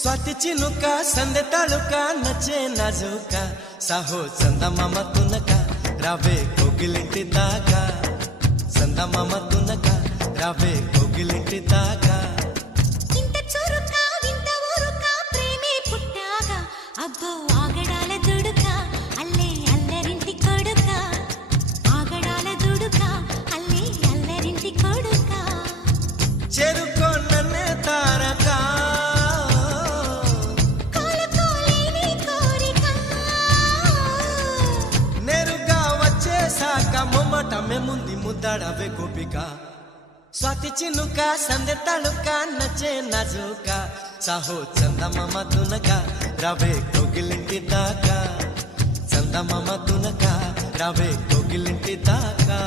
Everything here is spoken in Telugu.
स्वाती चिनुका संदे तालुका नचे नाजुका साहो चंदमामा तुनका रावे कोगिलिंटी दागा चंदमामा तुनका रावे कोगिलिंटी दागा इंत चुरुका विंत ऊरुका प्रेमे पुट्टागा अब्बो आगडाల దుడుకా అల్లే అల్లరింటి కొడుకా ఆగడాల దుడుకా అల్లే అల్లరింటి కొడుకా చెరుకో నన్నే తారకా కోలుకోలేని కోరిక నేరుగా వచ్చేసాక మొమ్మటమే ముందు ముద్దాడవే గోపిక स्वाती चिनुका संदे तालुका नचे नाजुका साहो चंदमामा तुनका रावे कोगिलिंटी दागा चंदमामा तुनका रावे कोगिलिंटी दागा